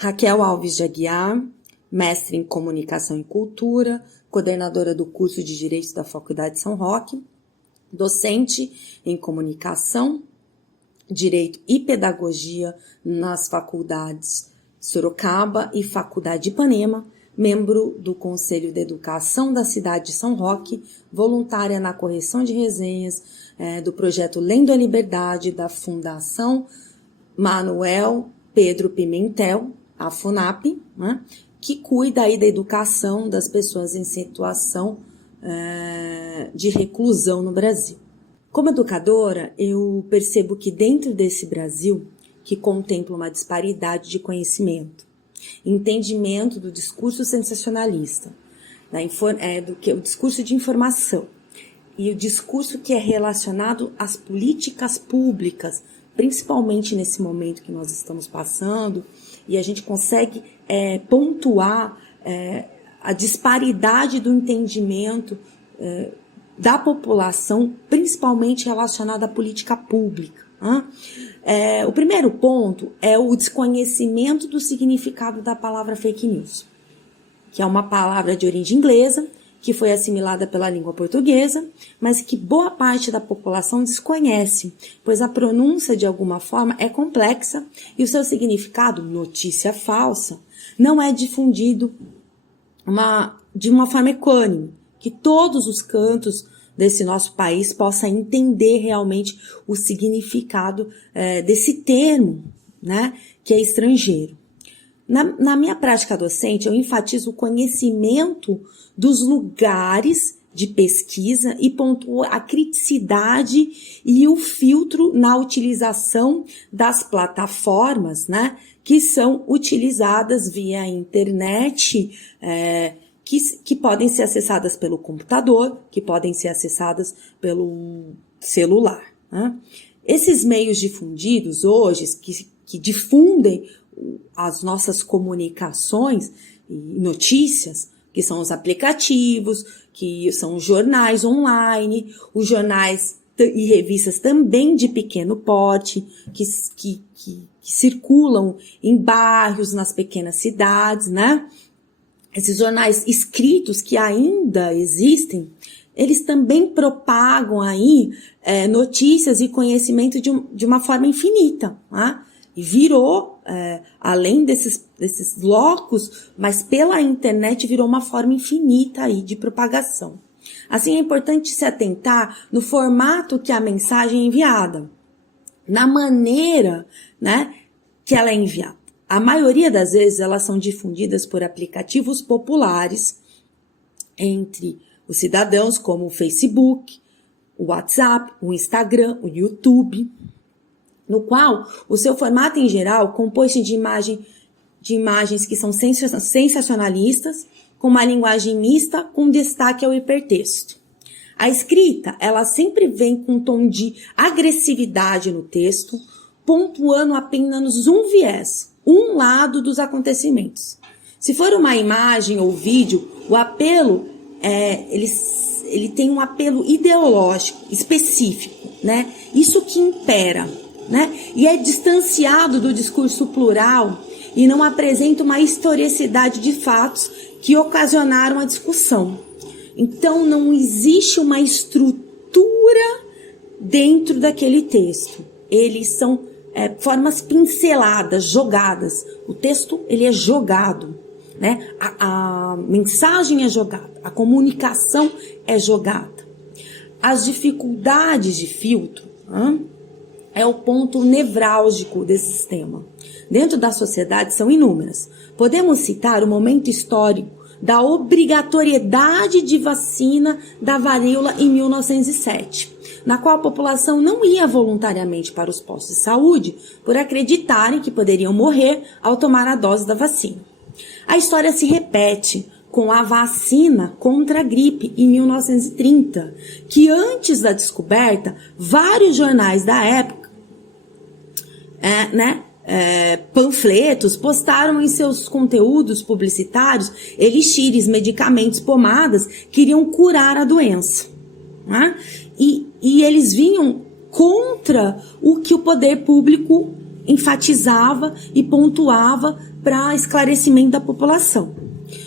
Raquel Alves de Aguiar, mestre em Comunicação e Cultura, coordenadora do curso de Direito da Faculdade São Roque, docente em Comunicação, Direito e Pedagogia nas faculdades Sorocaba e Faculdade Ipanema, membro do Conselho de Educação da cidade de São Roque, voluntária na correção de resenhas do projeto Lendo a Liberdade da Fundação Manuel Pedro Pimentel, a FUNAP, né, que cuida aí da educação das pessoas em situação de reclusão no Brasil. Como educadora, eu percebo que dentro desse Brasil, que contempla uma disparidade de conhecimento, entendimento do discurso sensacionalista, o discurso de informação e o discurso que é relacionado às políticas públicas, principalmente nesse momento que nós estamos passando, e a gente consegue pontuar a disparidade do entendimento da população, principalmente relacionada à política pública. O primeiro ponto é o desconhecimento do significado da palavra fake news, que é uma palavra de origem inglesa, que foi assimilada pela língua portuguesa, mas que boa parte da população desconhece, pois a pronúncia, de alguma forma, é complexa e o seu significado, notícia falsa, não é difundido de uma forma equânime, que todos os cantos desse nosso país possam entender realmente o significado desse termo, né, que é estrangeiro. Na minha prática docente, eu enfatizo o conhecimento dos lugares de pesquisa e pontuo a criticidade e o filtro na utilização das plataformas, né, que são utilizadas via internet, que podem ser acessadas pelo computador, que podem ser acessadas pelo celular. Né? Esses meios difundidos hoje, que difundem as nossas comunicações e notícias, que são os aplicativos, que são os jornais online, os jornais e revistas também de pequeno porte, que circulam em bairros, nas pequenas cidades, né? Esses jornais escritos que ainda existem, eles também propagam aí notícias e conhecimento de uma forma infinita, né? E virou, além desses blocos, mas pela internet virou uma forma infinita aí de propagação. Assim, é importante se atentar no formato que a mensagem é enviada, na maneira, né, que ela é enviada. A maioria das vezes elas são difundidas por aplicativos populares entre os cidadãos, como o Facebook, o WhatsApp, o Instagram, o YouTube, no qual o seu formato em geral compõe-se de imagens que são sensacionalistas, com uma linguagem mista, com destaque ao hipertexto. A escrita, ela sempre vem com um tom de agressividade no texto, pontuando apenas um viés, um lado dos acontecimentos. Se for uma imagem ou vídeo, o apelo, ele tem um apelo ideológico, específico, né? Isso que impera, né? E é distanciado do discurso plural e não apresenta uma historicidade de fatos que ocasionaram a discussão. Então, não existe uma estrutura dentro daquele texto. Eles são formas pinceladas, jogadas. O texto, ele é jogado, né? A mensagem é jogada, a comunicação é jogada. As dificuldades de filtro é o ponto nevrálgico desse sistema. Dentro da sociedade são inúmeras. Podemos citar o momento histórico da obrigatoriedade de vacina da varíola em 1907, na qual a população não ia voluntariamente para os postos de saúde por acreditarem que poderiam morrer ao tomar a dose da vacina. A história se repete com a vacina contra a gripe em 1930, que antes da descoberta, vários jornais da época, panfletos postaram em seus conteúdos publicitários elixires, medicamentos, pomadas que iriam curar a doença. E eles vinham contra o que o poder público enfatizava e pontuava para esclarecimento da população.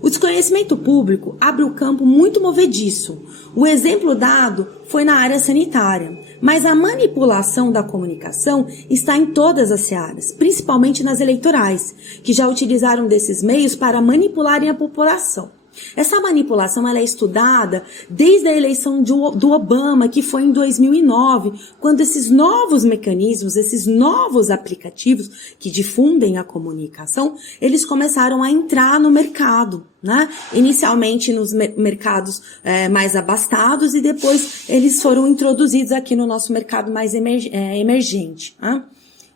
O desconhecimento público abre um campo muito movediço. O exemplo dado foi na área sanitária, mas a manipulação da comunicação está em todas as searas, principalmente nas eleitorais, que já utilizaram desses meios para manipularem a população. Essa manipulação ela é estudada desde a eleição do Obama, que foi em 2009, quando esses novos mecanismos, esses novos aplicativos que difundem a comunicação, eles começaram a entrar no mercado, né? Inicialmente nos mercados mais abastados e depois eles foram introduzidos aqui no nosso mercado mais emergente, né?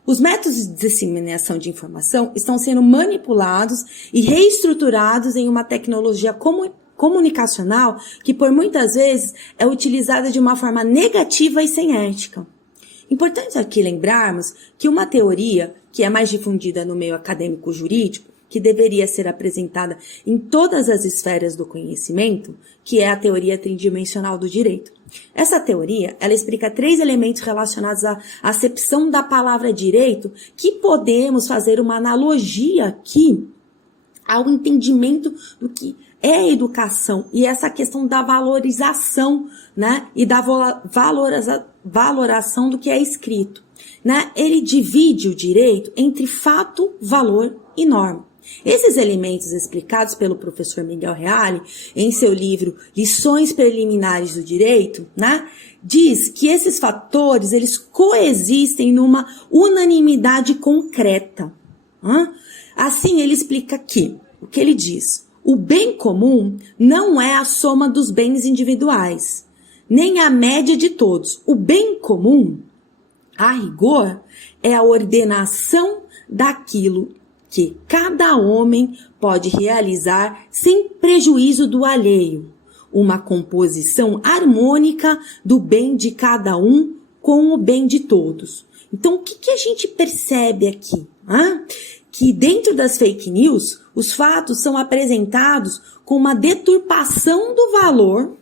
Os métodos de disseminação de informação estão sendo manipulados e reestruturados em uma tecnologia comunicacional que, por muitas vezes, é utilizada de uma forma negativa e sem ética. Importante aqui lembrarmos que uma teoria que é mais difundida no meio acadêmico jurídico, que deveria ser apresentada em todas as esferas do conhecimento, que é a teoria tridimensional do direito. Essa teoria, ela explica 3 elementos relacionados à acepção da palavra direito, que podemos fazer uma analogia aqui ao entendimento do que é a educação e essa questão da valorização, né, e da valoração do que é escrito, né? Ele divide o direito entre fato, valor e norma. Esses elementos explicados pelo professor Miguel Reale em seu livro Lições Preliminares do Direito, né, diz que esses fatores eles coexistem numa unanimidade concreta. Assim, ele explica aqui o que ele diz: o bem comum não é a soma dos bens individuais, nem a média de todos. O bem comum, a rigor, é a ordenação daquilo que cada homem pode realizar sem prejuízo do alheio, uma composição harmônica do bem de cada um com o bem de todos. Então, o que a gente percebe aqui? Que dentro das fake news, os fatos são apresentados com uma deturpação do valor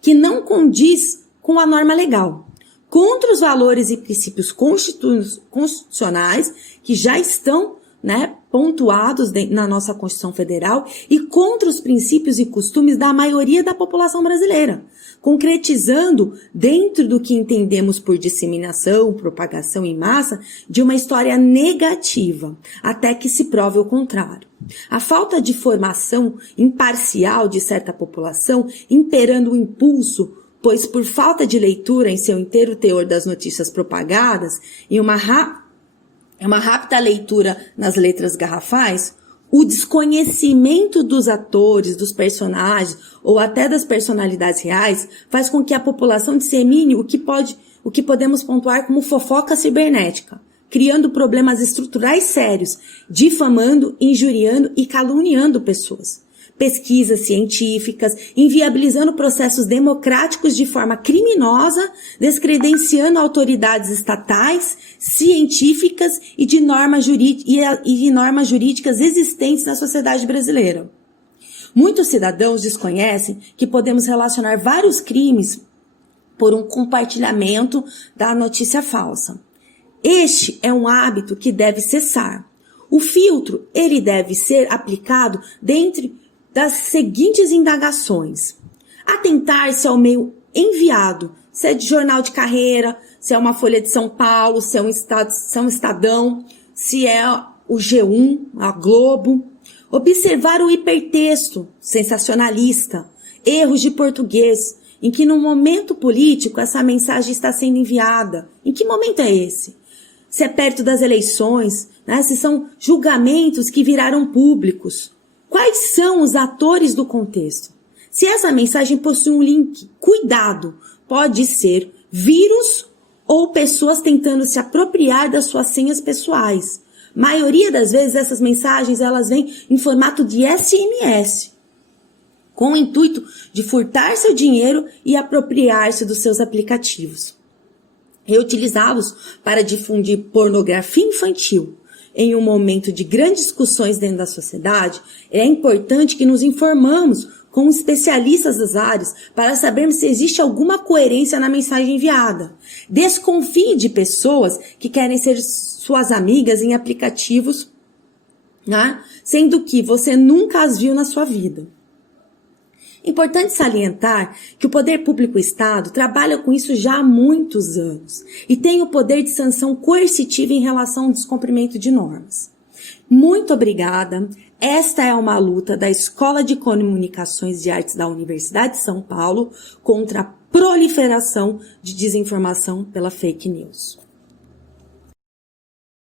que não condiz com a norma legal, contra os valores e princípios constitucionais que já estão, né, pontuados na nossa Constituição Federal e contra os princípios e costumes da maioria da população brasileira, concretizando, dentro do que entendemos por disseminação, propagação em massa, de uma história negativa, até que se prove o contrário. A falta de formação imparcial de certa população, imperando o impulso, pois por falta de leitura em seu inteiro teor das notícias propagadas e uma rápida leitura nas letras garrafais, o desconhecimento dos atores, dos personagens ou até das personalidades reais faz com que a população dissemine o que podemos pontuar como fofoca cibernética, criando problemas estruturais sérios, difamando, injuriando e caluniando pessoas. Pesquisas científicas, inviabilizando processos democráticos de forma criminosa, descredenciando autoridades estatais, científicas e de normas jurídicas existentes na sociedade brasileira. Muitos cidadãos desconhecem que podemos relacionar vários crimes por um compartilhamento da notícia falsa. Este é um hábito que deve cessar. O filtro, ele deve ser aplicado dentre das seguintes indagações: atentar-se ao meio enviado, se é de jornal de carreira, se é uma Folha de São Paulo, se é um Estadão, se é o G1, a Globo. Observar o hipertexto sensacionalista, erros de português, em que no momento político essa mensagem está sendo enviada. Em que momento é esse? Se é perto das eleições, né? Se são julgamentos que viraram públicos. Quais são os atores do contexto? Se essa mensagem possui um link, cuidado, pode ser vírus ou pessoas tentando se apropriar das suas senhas pessoais. Maioria das vezes essas mensagens elas vêm em formato de SMS, com o intuito de furtar seu dinheiro e apropriar-se dos seus aplicativos. Reutilizá-los para difundir pornografia infantil. Em um momento de grandes discussões dentro da sociedade, é importante que nos informamos com especialistas das áreas para sabermos se existe alguma coerência na mensagem enviada. Desconfie de pessoas que querem ser suas amigas em aplicativos, né? Sendo que você nunca as viu na sua vida. Importante salientar que o poder público e o Estado trabalha com isso já há muitos anos e tem o poder de sanção coercitiva em relação ao descumprimento de normas. Muito obrigada. Esta é uma luta da Escola de Comunicações e Artes da Universidade de São Paulo contra a proliferação de desinformação pela fake news.